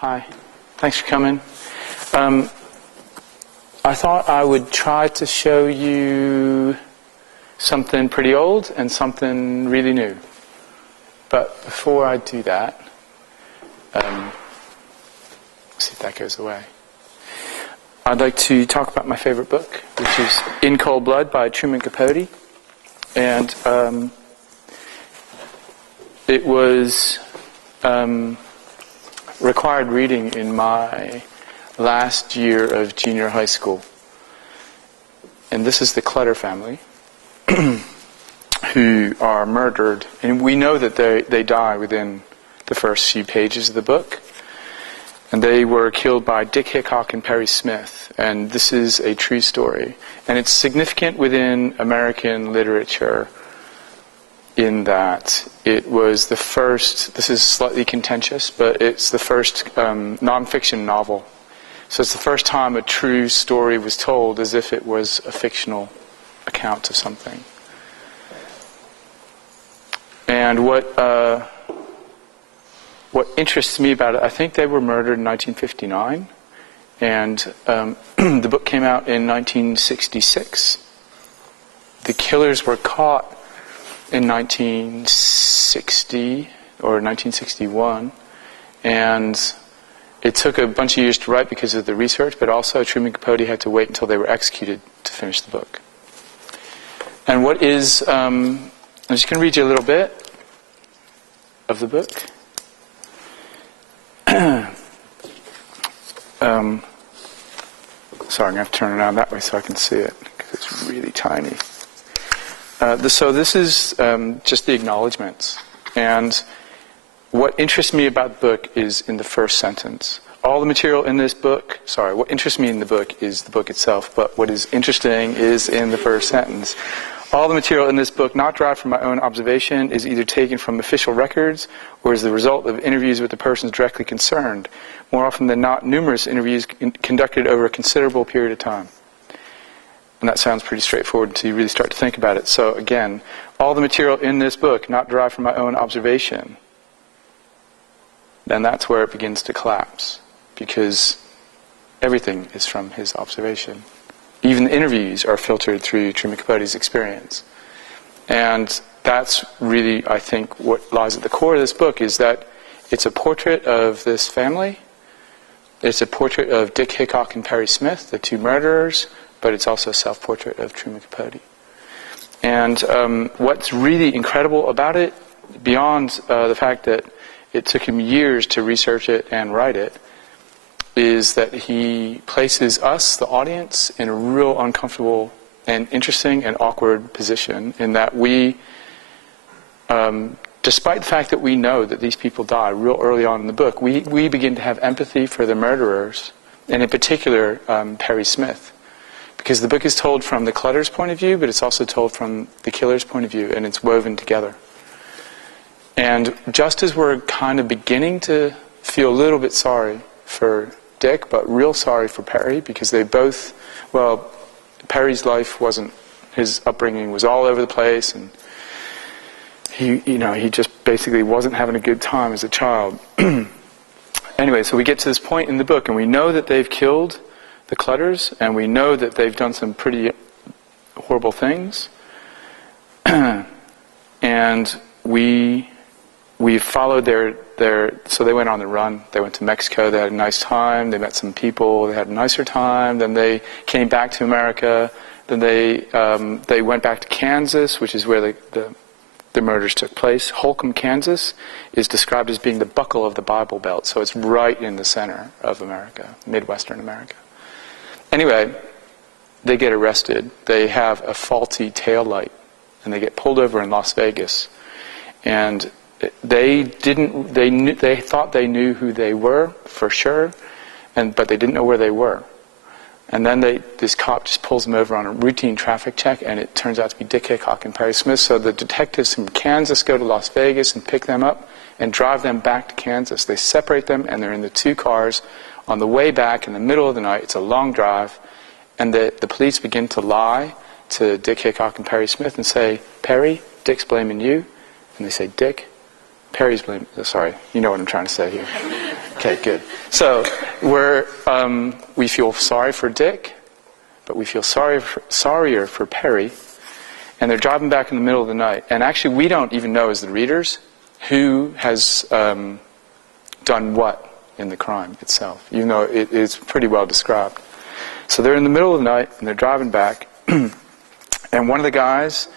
Hi. Thanks for coming. I thought I would try to show you something pretty old and something really new. But before I do that, see if that goes away. I'd like to talk about my favorite book, which is In Cold Blood by Truman Capote. And it was required reading in my last year of junior high school. And this is the Clutter family who are murdered. And we know that they die within the first few pages of the book. And they were killed by Dick Hickok and Perry Smith. And this is a true story. And it's significant within American literature in that it was the first, this is slightly contentious, but it's the first nonfiction novel. So it's the first time a true story was told as if it was a fictional account of something. And what interests me about it, I think they were murdered in 1959, and the book came out in 1966. The killers were caught in 1960 or 1961, and it took a bunch of years to write because of the research, but also Truman Capote had to wait until they were executed to finish the book. And what is, I'm just going to read you a little bit of the book. Sorry, I'm going to have to turn it around that way so I can see it, because it's really tiny. So this is just the acknowledgments. And what interests me about the book is in the first sentence. All the material in this book, what interests me in the book is the book itself, but what is interesting is in the first sentence. All the material in this book, not derived from my own observation, is either taken from official records or is the result of interviews with the persons directly concerned. More often than not, numerous interviews conducted over a considerable period of time. And that sounds pretty straightforward until you really start to think about it. So again, all the material in this book, not derived from my own observation, then that's where it begins to collapse. Because everything is from his observation. Even the interviews are filtered through Truman Capote's experience. And that's really, I think, what lies at the core of this book, is that it's a portrait of this family. It's a portrait of Dick Hickok and Perry Smith, the two murderers, but it's also a self-portrait of Truman Capote. And what's really incredible about it, beyond the fact that it took him years to research it and write it, is that he places us, the audience, in a real uncomfortable and interesting and awkward position, in that we, despite the fact that we know that these people die real early on in the book, we begin to have empathy for the murderers, and in particular, Perry Smith. Because the book is told from the Clutter's point of view, but it's also told from the killer's point of view, and it's woven together. And just as we're kind of beginning to feel a little bit sorry for Dick, but real sorry for Perry, because they both, well, Perry's life wasn't, his upbringing was all over the place, and he just basically wasn't having a good time as a child. Anyway, so we get to this point in the book, and we know that they've killed the Clutters, and we know that they've done some pretty horrible things. And we followed so they went on the run. They went to Mexico, they had a nice time, they met some people, they had a nicer time, then they came back to America, then they went back to Kansas, which is where the murders took place. Holcomb, Kansas is described as being the buckle of the Bible Belt, so it's right in the center of America, Midwestern America. Anyway, they get arrested. They have a faulty tail light, and they get pulled over in Las Vegas. And they thought they knew who they were for sure, but they didn't know where they were. And then this cop just pulls them over on a routine traffic check, and it turns out to be Dick Hickok and Perry Smith. So the detectives from Kansas go to Las Vegas and pick them up and drive them back to Kansas. They separate them, and they're in the two cars on the way back in the middle of the night. It's a long drive, and the police begin to lie to Dick Hickok and Perry Smith and say, "Perry, Dick's blaming you." And they say, "Dick, Perry's blaming..." Sorry, you know what I'm trying to say here. Okay, good. So we feel sorry for Dick, but we feel sorrier for Perry. And they're driving back in the middle of the night. And actually, we don't even know as the readers who has done what in the crime itself. You know, it's pretty well described. So they're in the middle of the night, and they're driving back. And one of the guys,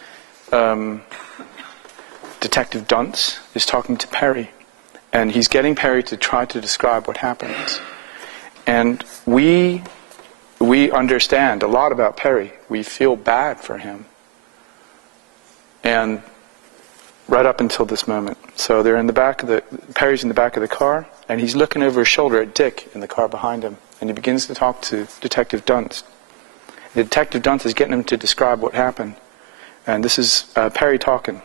Detective Dunce, is talking to Perry. And he's getting Perry to try to describe what happens. And we understand a lot about Perry. We feel bad for him. And right up until this moment. So they're in the back of Perry's in the back of the car, and he's looking over his shoulder at Dick in the car behind him. And he begins to talk to Detective Dunce. The Detective Dunce is getting him to describe what happened. And this is Perry talking.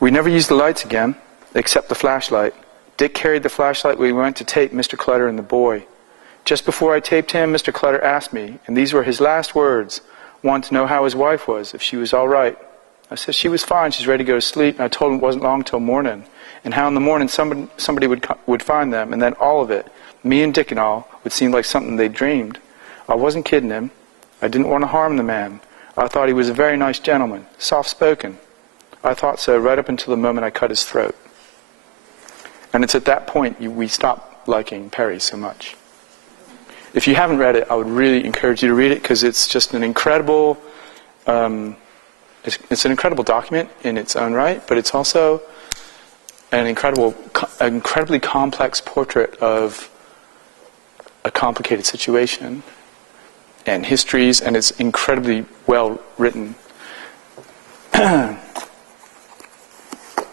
We never used the lights again, except the flashlight. Dick carried the flashlight when we went to tape Mr. Clutter and the boy. Just before I taped him, Mr. Clutter asked me, and these were his last words, wanted to know how his wife was, if she was all right. I said she was fine, she's ready to go to sleep, and I told him it wasn't long till morning, and how in the morning somebody would find them, and then all of it, me and Dick and all, would seem like something they dreamed. I wasn't kidding him. I didn't want to harm the man. I thought he was a very nice gentleman, soft-spoken. I thought so right up until the moment I cut his throat. And it's at that point we stop liking Perry so much. If you haven't read it, I would really encourage you to read it, because it's just an incredible, it's an incredible document in its own right, but it's also an incredibly complex portrait of a complicated situation and histories, and it's incredibly well written.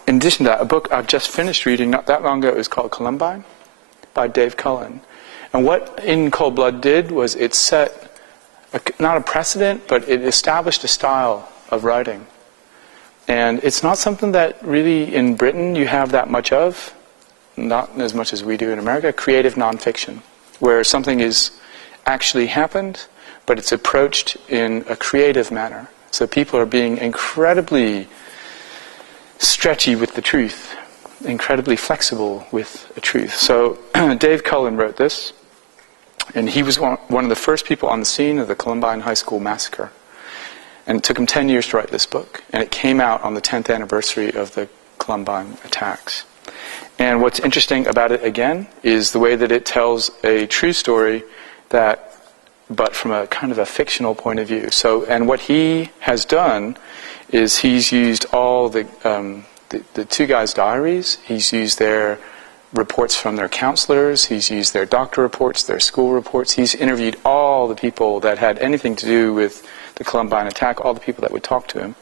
In addition to that, a book I've just finished reading not that long ago is called Columbine by Dave Cullen. And what In Cold Blood did was it set, not a precedent, but it established a style of writing. And it's not something that really in Britain you have that much of, not as much as we do in America, creative nonfiction, where something is actually happened, but it's approached in a creative manner. So people are being incredibly stretchy with the truth, incredibly flexible with the truth. So Dave Cullen wrote this. And he was one of the first people on the scene of the Columbine High School massacre. And it took him 10 years to write this book. And it came out on the 10th anniversary of the Columbine attacks. And what's interesting about it, again, is the way that it tells a true story, but from a kind of a fictional point of view. So, and what he has done is he's used all the two guys' diaries. He's used their reports from their counselors. He's used their doctor reports, their school reports. He's interviewed all the people that had anything to do with the Columbine attack, all the people that would talk to him.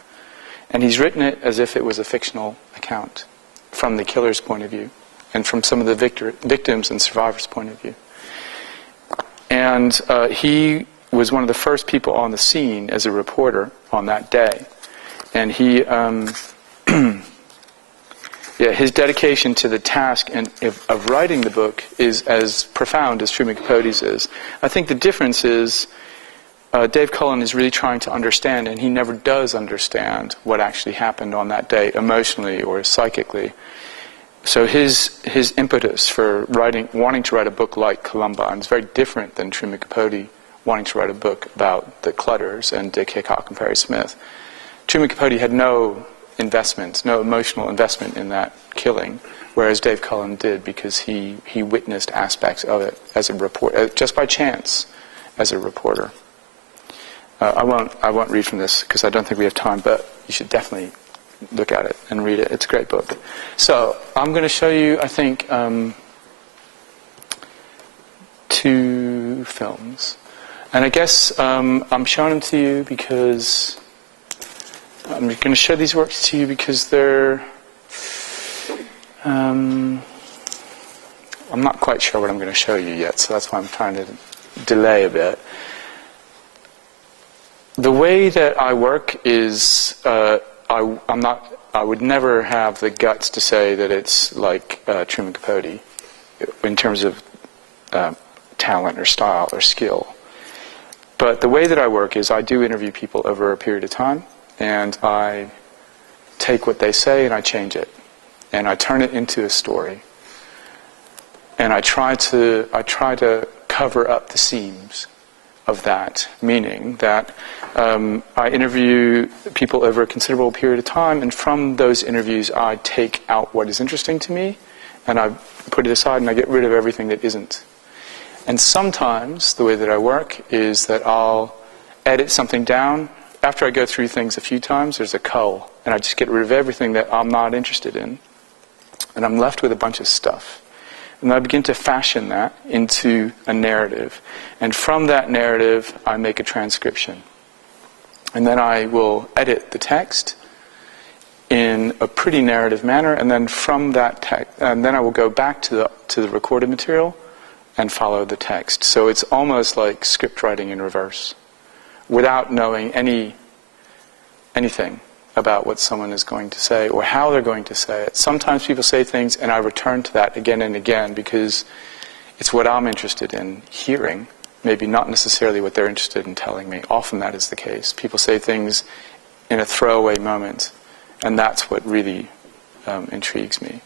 And he's written it as if it was a fictional account from the killer's point of view and from some of the victims and survivors' point of view. And he was one of the first people on the scene as a reporter on that day. And he... Yeah, his dedication to the task of writing the book is as profound as Truman Capote's is. I think the difference is Dave Cullen is really trying to understand, and he never does understand what actually happened on that day emotionally or psychically. So his impetus for wanting to write a book like Columbine is very different than Truman Capote wanting to write a book about the Clutters and Dick Hickok and Perry Smith. Truman Capote had no emotional investment in that killing, whereas Dave Cullen did, because he witnessed aspects of it as a reporter, just by chance, as a reporter. I won't read from this because I don't think we have time, but you should definitely look at it and read it. It's a great book. So I'm going to show you, I think, 2 films, and I guess I'm showing them to you because. I'm going to show these works to you because they're... I'm not quite sure what I'm going to show you yet, so that's why I'm trying to delay a bit. The way that I work is I would never have the guts to say that it's like Truman Capote in terms of talent or style or skill. But the way that I work is I do interview people over a period of time. And I take what they say and I change it. And I turn it into a story. And I try to cover up the seams of that, meaning that I interview people over a considerable period of time, and from those interviews I take out what is interesting to me, and I put it aside and I get rid of everything that isn't. And sometimes the way that I work is that I'll edit something down. After I go through things a few times, there's a cull, and I just get rid of everything that I'm not interested in, and I'm left with a bunch of stuff. And I begin to fashion that into a narrative. And from that narrative, I make a transcription. And then I will edit the text in a pretty narrative manner, and then from that text, and then I will go back to the recorded material and follow the text. So it's almost like script writing in reverse, without knowing anything about what someone is going to say or how they're going to say it. Sometimes people say things and I return to that again and again because it's what I'm interested in hearing, maybe not necessarily what they're interested in telling me. Often that is the case. People say things in a throwaway moment, and that's what really intrigues me.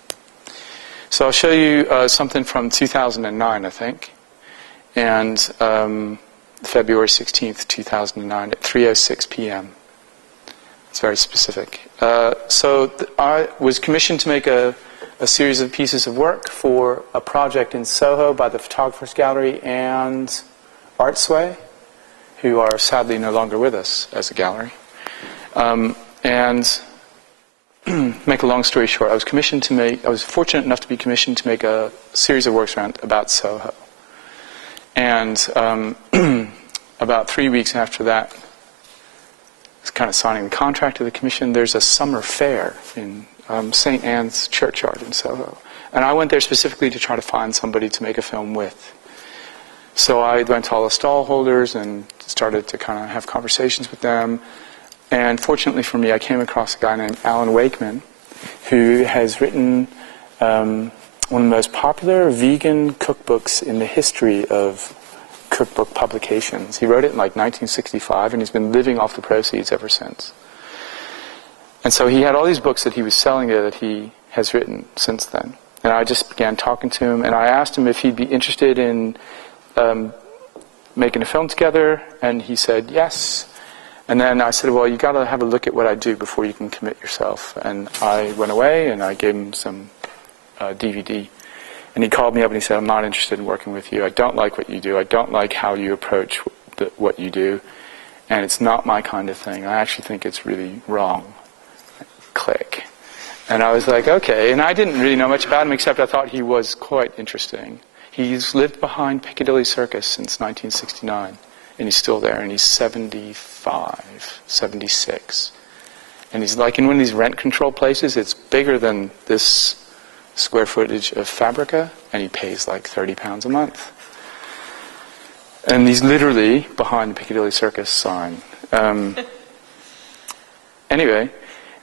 So I'll show you something from 2009, I think, and February 16th, 2009 at 3:06 p.m. It's very specific. I was commissioned to make a series of pieces of work for a project in Soho by the Photographers Gallery and Artsway, who are sadly no longer with us as a gallery. And make a long story short, I was fortunate enough to be commissioned to make a series of works about Soho. And about 3 weeks after that, kind of signing the contract to the commission, there's a summer fair in St. Anne's Churchyard in Soho. And I went there specifically to try to find somebody to make a film with. So I went to all the stall holders and started to kind of have conversations with them. And fortunately for me, I came across a guy named Alan Wakeman, who has written one of the most popular vegan cookbooks in the history of cookbook publications. He wrote it in like 1965, and he's been living off the proceeds ever since. And so he had all these books that he was selling there that he has written since then. And I just began talking to him, and I asked him if he'd be interested in making a film together, and he said yes. And then I said, well, you got to have a look at what I do before you can commit yourself. And I went away, and I gave him some DVD. And he called me up and he said, I'm not interested in working with you. I don't like what you do. I don't like how you approach what you do. And it's not my kind of thing. I actually think it's really wrong. Click. And I was like, okay. And I didn't really know much about him, except I thought he was quite interesting. He's lived behind Piccadilly Circus since 1969. And he's still there. And he's 75, 76. And he's like in one of these rent-controlled places. It's bigger than this square footage of Fabrica, and he pays like £30 a month. And he's literally behind the Piccadilly Circus sign. Anyway,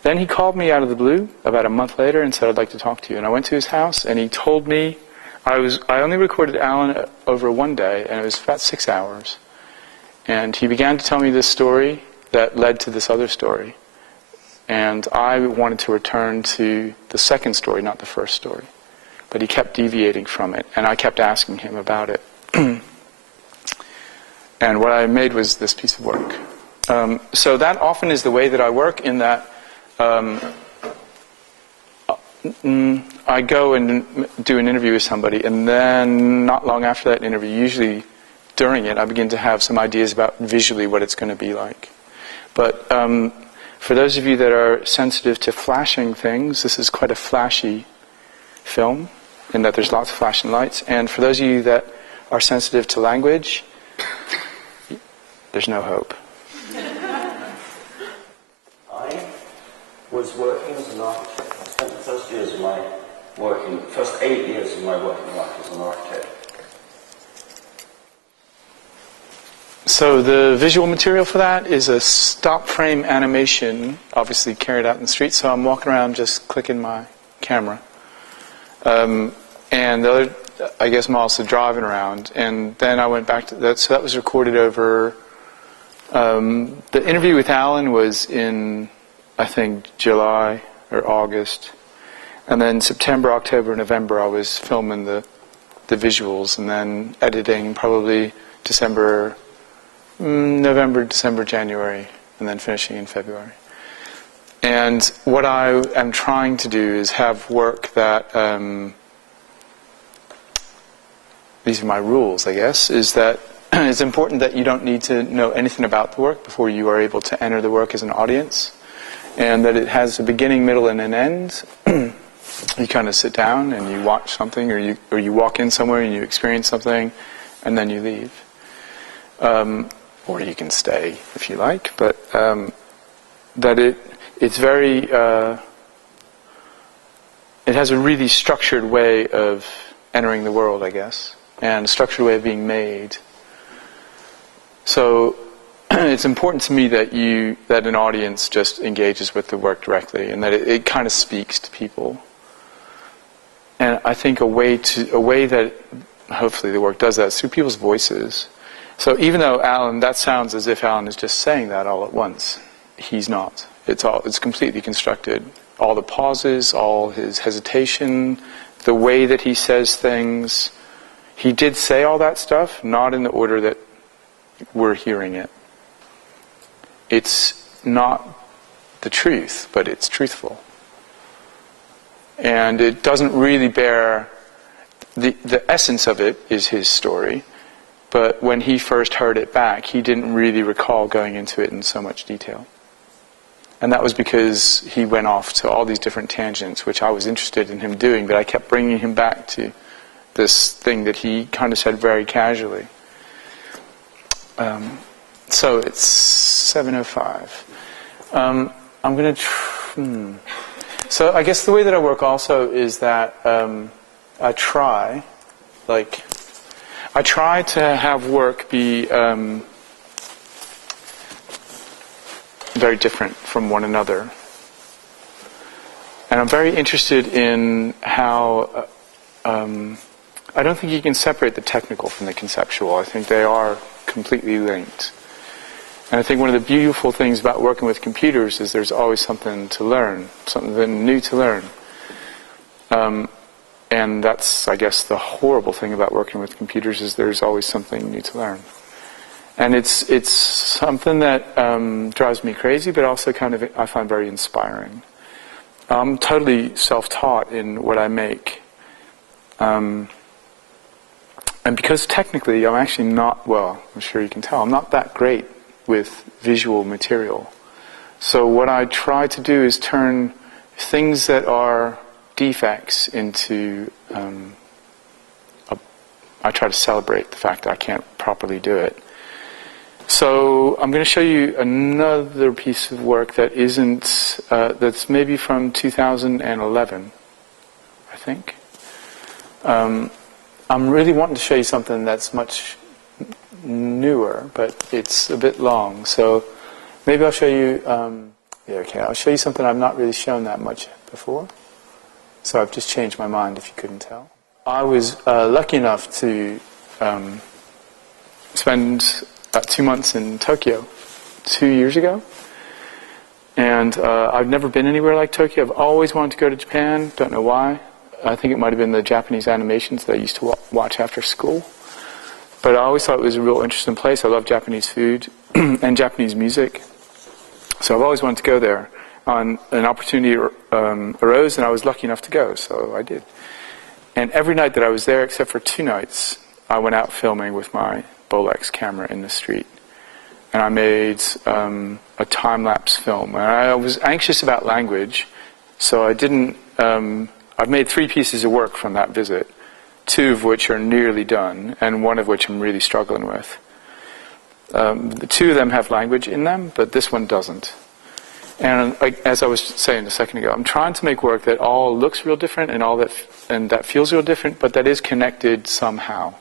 then he called me out of the blue about a month later and said, I'd like to talk to you. And I went to his house, and he told me, I only recorded Alan over one day, and it was about 6 hours. And he began to tell me this story that led to this other story. And I wanted to return to the second story, not the first story. But he kept deviating from it, and I kept asking him about it. And what I made was this piece of work. So that often is the way that I work, in that I go and do an interview with somebody, and then not long after that interview, usually during it, I begin to have some ideas about visually what it's going to be like. But for those of you that are sensitive to flashing things, this is quite a flashy film, in that there's lots of flashing lights. And for those of you that are sensitive to language, there's no hope. I was working as an architect. I spent the first 8 years of my working life as an architect. So the visual material for that is a stop frame animation, obviously carried out in the street. So I'm walking around just clicking my camera. And the other, I guess I'm also driving around. And then I went back to that. So that was recorded over, the interview with Alan was in, I think, July or August. And then September, October, November, I was filming the the visuals, and then editing probably November, December, January, and then finishing in February. And what I am trying to do is have work that, these are my rules, I guess, is that it's important that you don't need to know anything about the work before you are able to enter the work as an audience, and that it has a beginning, middle, and an end. You kind of sit down and you watch something, or you walk in somewhere and you experience something, and then you leave. Or you can stay if you like, but that it's very, it has a really structured way of entering the world, I guess, and a structured way of being made. So it's important to me that an audience just engages with the work directly, and that it kind of speaks to people. And I think a way that hopefully the work does that is through people's voices. So even though Alan, that sounds as if Alan is just saying that all at once, he's not. It's completely constructed. All the pauses, all his hesitation, the way that he says things. He did say all that stuff, not in the order that we're hearing it. It's not the truth, but it's truthful. And it doesn't really bear, the essence of it is his story, but when he first heard it back, he didn't really recall going into it in so much detail. And that was because he went off to all these different tangents, which I was interested in him doing, but I kept bringing him back to this thing that he kind of said very casually. So it's 7:05. I'm going to... So I guess the way that I work also is that I try to have work be very different from one another. And I'm very interested in how... I don't think you can separate the technical from the conceptual. I think they are completely linked. And I think one of the beautiful things about working with computers is there's always something to learn, something new to learn. And that's, I guess, the horrible thing about working with computers is there's always something new to learn. And it's something that drives me crazy, but also kind of I find very inspiring. I'm totally self-taught in what I make. And because technically I'm actually not, well, I'm sure you can tell, I'm not that great with visual material. So what I try to do is turn things that are defects into, I try to celebrate the fact that I can't properly do it. So I'm going to show you another piece of work that isn't, that's maybe from 2011, I think. I'm really wanting to show you something that's much newer, but it's a bit long. So maybe I'll show you, I'll show you something I've not really shown that much before. So I've just changed my mind, if you couldn't tell. I was lucky enough to spend about 2 months in Tokyo 2 years ago. And I've never been anywhere like Tokyo. I've always wanted to go to Japan, don't know why. I think it might have been the Japanese animations that I used to watch after school. But I always thought it was a real interesting place. I love Japanese food and Japanese music. So I've always wanted to go there. An opportunity arose, and I was lucky enough to go, so I did. And every night that I was there, except for 2 nights, I went out filming with my Bolex camera in the street. And I made a time-lapse film. And I was anxious about language, so I didn't... I've made 3 pieces of work from that visit, 2 of which are nearly done, and 1 of which I'm really struggling with. The 2 of them have language in them, but this one doesn't. And as I was saying a second ago, I'm trying to make work that all looks real different and that feels real different, but that is connected somehow.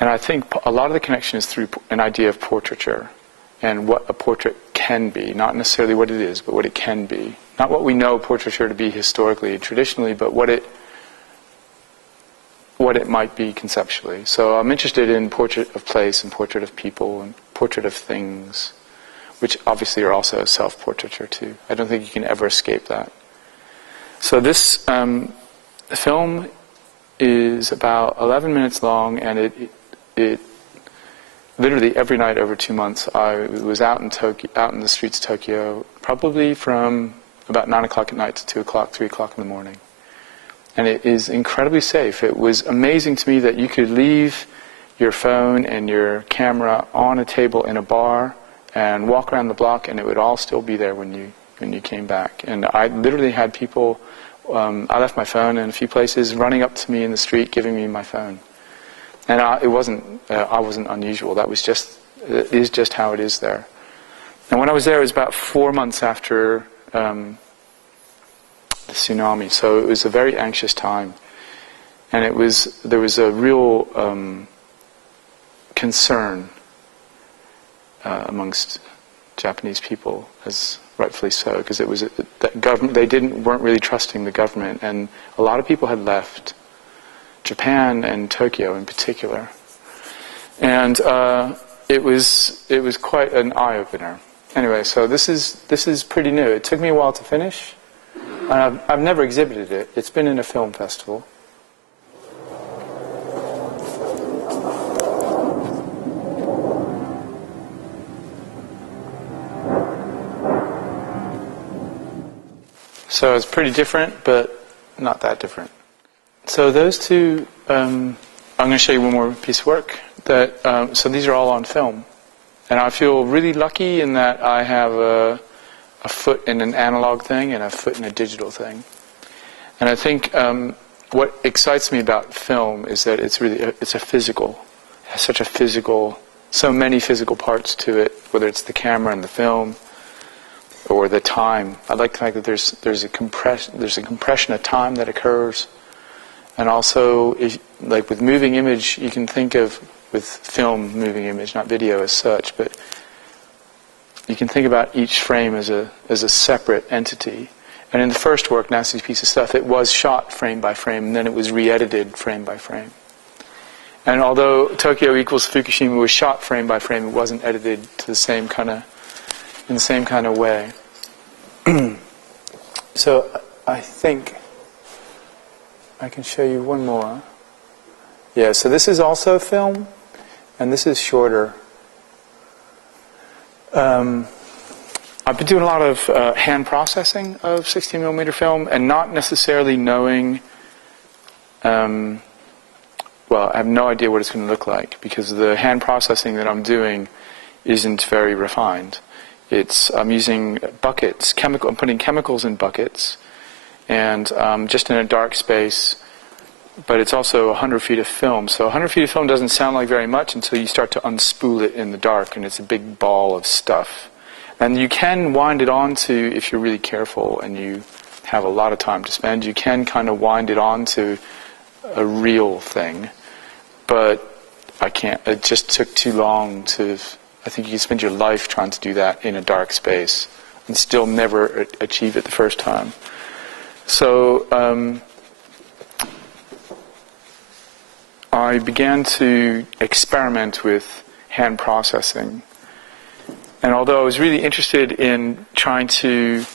And I think a lot of the connection is through an idea of portraiture and what a portrait can be, not necessarily what it is, but what it can be. Not what we know portraiture to be historically and traditionally, but what it might be conceptually. So I'm interested in portrait of place and portrait of people and portrait of things, which obviously are also self-portraiture too. I don't think you can ever escape that. So this film is about 11 minutes long, and it literally every night over 2 months I was out in the streets of Tokyo, probably from about 9 o'clock at night to 2 o'clock, 3 o'clock in the morning. And it is incredibly safe. It was amazing to me that you could leave your phone and your camera on a table in a bar and walk around the block, and it would all still be there when you came back. And I literally had people, I left my phone in a few places, running up to me in the street, giving me my phone. And I wasn't unusual. That was it is just how it is there. And when I was there, it was about 4 months after the tsunami, so it was a very anxious time. And there was a real concern amongst Japanese people, as rightfully so, because it was that government. They weren't really trusting the government, and a lot of people had left Japan and Tokyo in particular, and it was quite an eye opener. Anyway, so this is pretty new. It took me a while to finish, and I've never exhibited it. It's been in a film festival. So it's pretty different, but not that different. So those two, I'm going to show you one more piece of work. So these are all on film. And I feel really lucky in that I have a foot in an analog thing and a foot in a digital thing. And I think what excites me about film is that it's a physical. It has such a physical, so many physical parts to it, whether it's the camera and the film, or the time. I like the fact that there's a compression of time that occurs, and also like with moving image, you can think of with film moving image, not video as such, but you can think about each frame as a separate entity. And in the first work, Nasty's Piece of Stuff, it was shot frame by frame, and then it was re-edited frame by frame. And although Tokyo equals Fukushima was shot frame by frame, it wasn't edited to the same kind of in the same kind of way. So I think I can show you one more. Yeah, so this is also film, and this is shorter. I've been doing a lot of hand processing of 16mm film, and not necessarily knowing, well, I have no idea what it's going to look like, because the hand processing that I'm doing isn't very refined. I'm using buckets, I'm putting chemicals in buckets, and just in a dark space, but it's also 100 feet of film. So 100 feet of film doesn't sound like very much until you start to unspool it in the dark, and it's a big ball of stuff. And you can wind it onto, if you're really careful and you have a lot of time to spend, you can kind of wind it onto a real thing. But I can't, it just took too long to... I think you can spend your life trying to do that in a dark space and still never achieve it the first time. So I began to experiment with hand processing. And although I was really interested in trying to...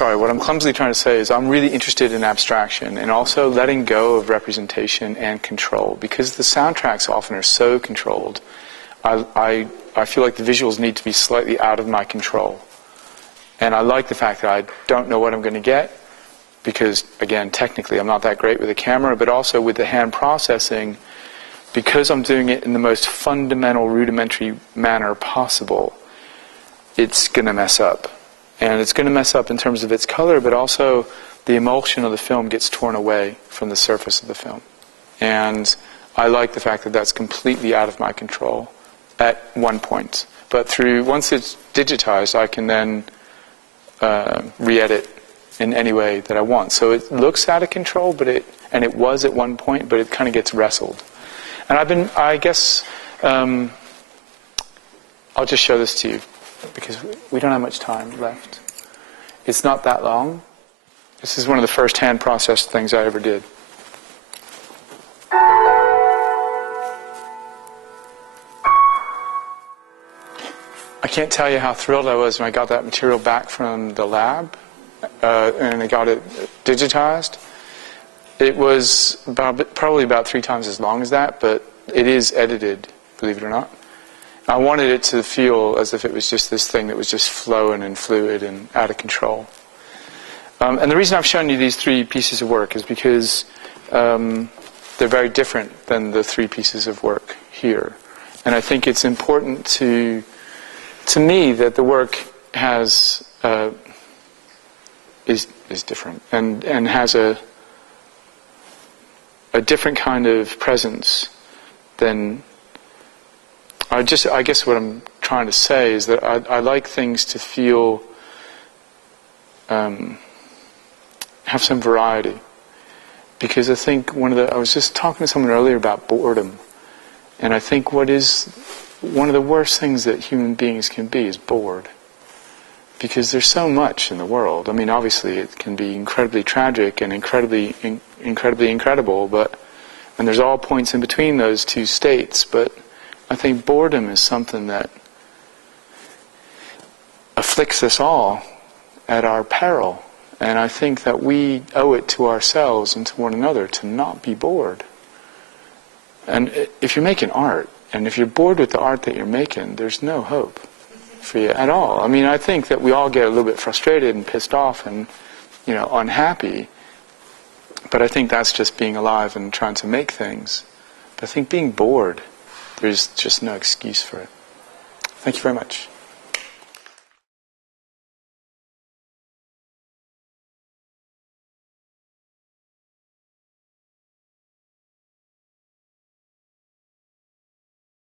what I'm clumsily trying to say is I'm really interested in abstraction and also letting go of representation and control, because the soundtracks often are so controlled. I feel like the visuals need to be slightly out of my control. And I like the fact that I don't know what I'm going to get, because, again, technically I'm not that great with a camera, but also with the hand processing, because I'm doing it in the most fundamental, rudimentary manner possible, it's going to mess up. And it's going to mess up in terms of its color, but also the emulsion of the film gets torn away from the surface of the film. And I like the fact that that's completely out of my control at one point. But once it's digitized, I can then re-edit in any way that I want. So it looks out of control, and it was at one point, but it kind of gets wrestled. And I guess, I'll just show this to you, because we don't have much time left. It's not that long. This is one of the first hand processed things I ever did. I can't tell you how thrilled I was when I got that material back from the lab. and I got it digitized. It was probably about 3 times as long as that, but it is edited, believe it or not. I wanted it to feel as if it was just this thing that was just flowing and fluid and out of control. And the reason I've shown you these 3 pieces of work is because they're very different than the 3 pieces of work here. And I think it's important to me that the work has is different and has a different kind of presence than I guess what I'm trying to say is that I like things to feel have some variety, because I think I was just talking to someone earlier about boredom, and I think what is one of the worst things that human beings can be is bored, because there's so much in the world. I mean, obviously it can be incredibly tragic and incredibly incredible, and there's all points in between those 2 states, but I think boredom is something that afflicts us all at our peril. And I think that we owe it to ourselves and to one another to not be bored. And if you're making art, and if you're bored with the art that you're making, there's no hope for you at all. I mean, I think that we all get a little bit frustrated and pissed off and, unhappy. But I think that's just being alive and trying to make things. But I think being bored, there's just no excuse for it. Thank you very much.